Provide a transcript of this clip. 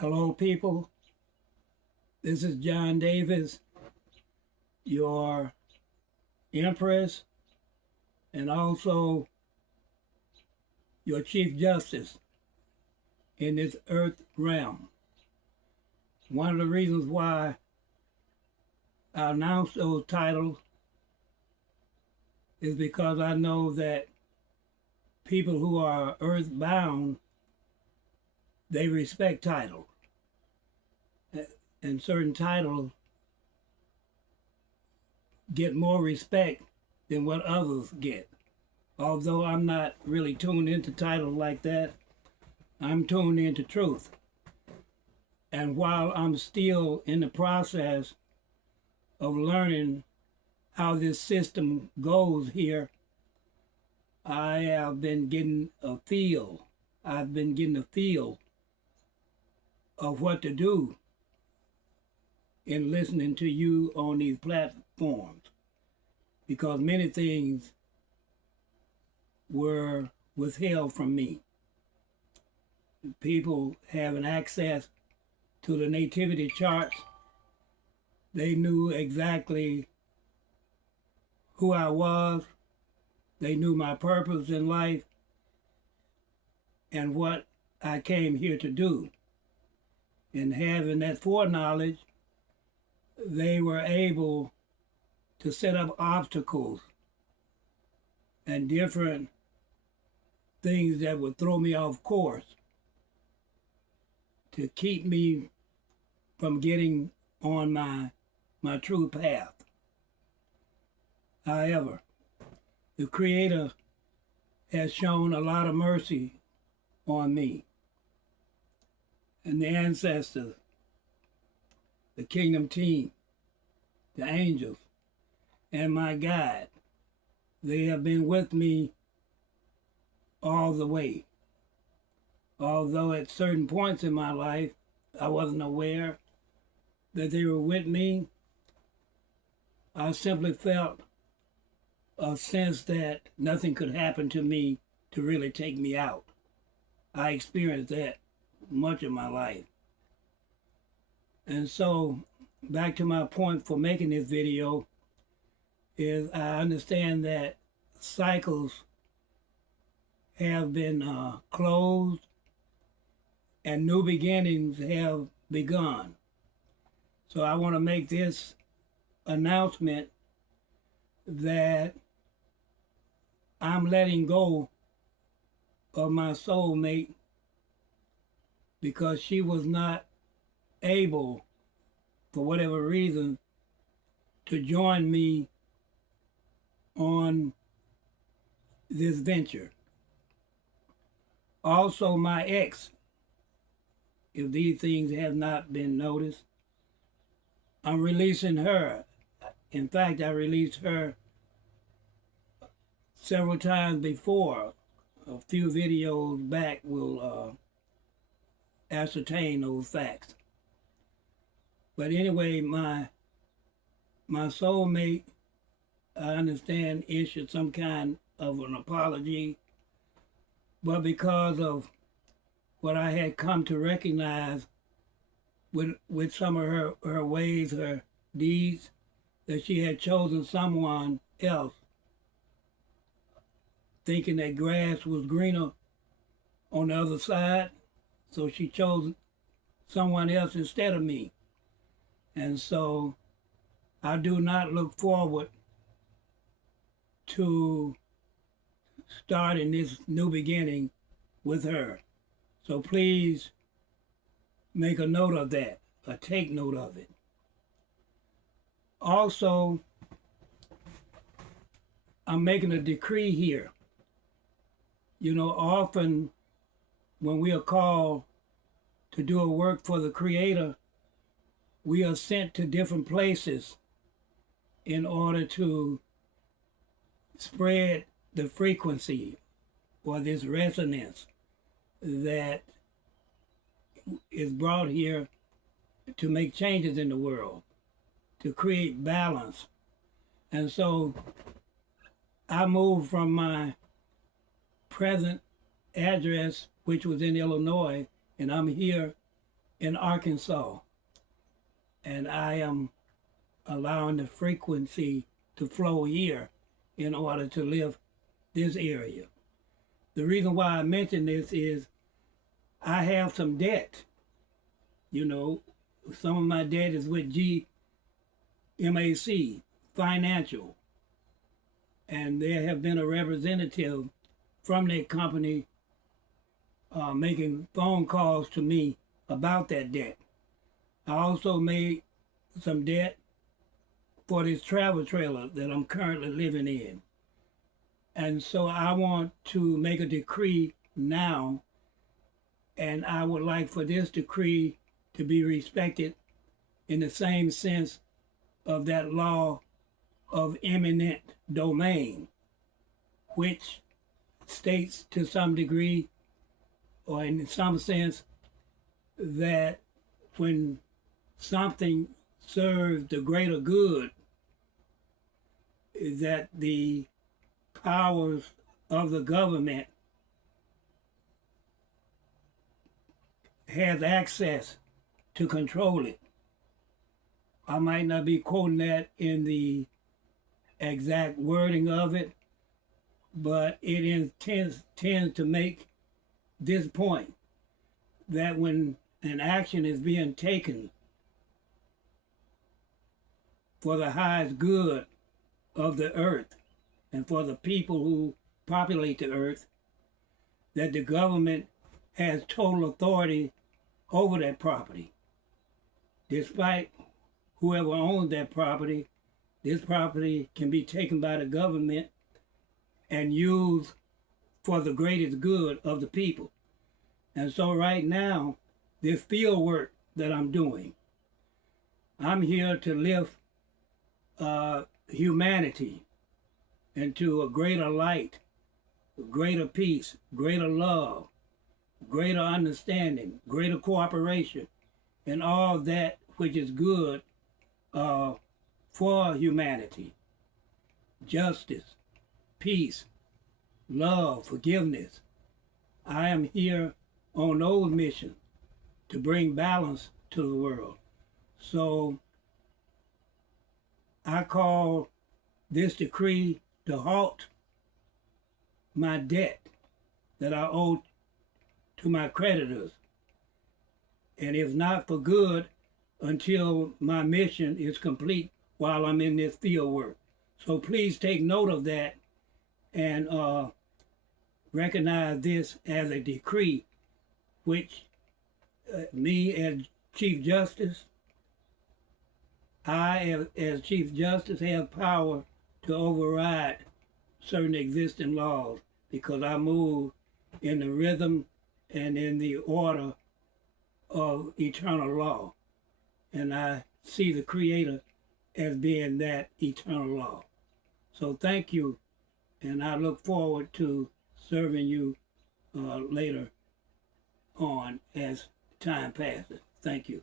Hello, people. This is John Davis, your Empress, and also your Chief Justice in this Earth realm. One of the reasons why I announced those titles is because I know that people who are earthbound, they respect titles. And certain titles get more respect than what others get. Although I'm not really tuned into titles like that, I'm tuned into truth. And while I'm still in the process of learning how this system goes here, I have been getting a feel. I've been getting a feel of what to do in listening to you on these platforms, because many things were withheld from me. People having access to the nativity charts, they knew exactly who I was, they knew my purpose in life and what I came here to do. And having that foreknowledge, they were able to set up obstacles and different things that would throw me off course to keep me from getting on my true path. However, the Creator has shown a lot of mercy on me and the ancestors, the kingdom team, the angels, and my guide. They have been with me all the way. Although at certain points in my life, I wasn't aware that they were with me, I simply felt a sense that nothing could happen to me to really take me out. I experienced that much of my life. And so, back to my point for making this video, is I understand that cycles have been closed and new beginnings have begun. So I want to make this announcement that I'm letting go of my soulmate because she was not able, for whatever reason, to join me on this venture. Also, my ex, if these things have not been noticed, I'm releasing her. In fact, I released her several times before. A few videos back will ascertain those facts. But anyway, my soulmate, I understand, issued some kind of an apology, but because of what I had come to recognize with some of her ways, her deeds, that she had chosen someone else, thinking that grass was greener on the other side. So she chose someone else instead of me. And so I do not look forward to starting this new beginning with her. So please make a note of that, or take note of it. Also, I'm making a decree here. You know, often when we are called to do a work for the Creator, we are sent to different places in order to spread the frequency or this resonance that is brought here to make changes in the world, to create balance. And so I moved from my present address, which was in Illinois, and I'm here in Arkansas, and I am allowing the frequency to flow here in order to live this area. The reason why I mention this is I have some debt. You know, some of my debt is with GMAC Financial, and there have been a representative from that company making phone calls to me about that debt. I also made some debt for this travel trailer that I'm currently living in. And so I want to make a decree now, and I would like for this decree to be respected in the same sense of that law of eminent domain, which states to some degree or in some sense that when something serves the greater good, that the powers of the government has access to control it. I might not be quoting that in the exact wording of it, but it tends to make this point that when an action is being taken for the highest good of the earth and for the people who populate the earth, that the government has total authority over that property. Despite whoever owns that property, this property can be taken by the government and used for the greatest good of the people. And so right now, this field work that I'm doing, I'm here to lift humanity into a greater light, greater peace, greater love, greater understanding, greater cooperation, and all that which is good for humanity. Justice, peace, love, forgiveness. I am here on those missions to bring balance to the world. So I call this decree to halt my debt that I owe to my creditors. And if not for good, until my mission is complete while I'm in this field work. So please take note of that and recognize this as a decree, which me as Chief Justice, I as Chief Justice have power to override certain existing laws because I move in the rhythm and in the order of eternal law. And I see the Creator as being that eternal law. So thank you, and I look forward to serving you later on as time passes. Thank you.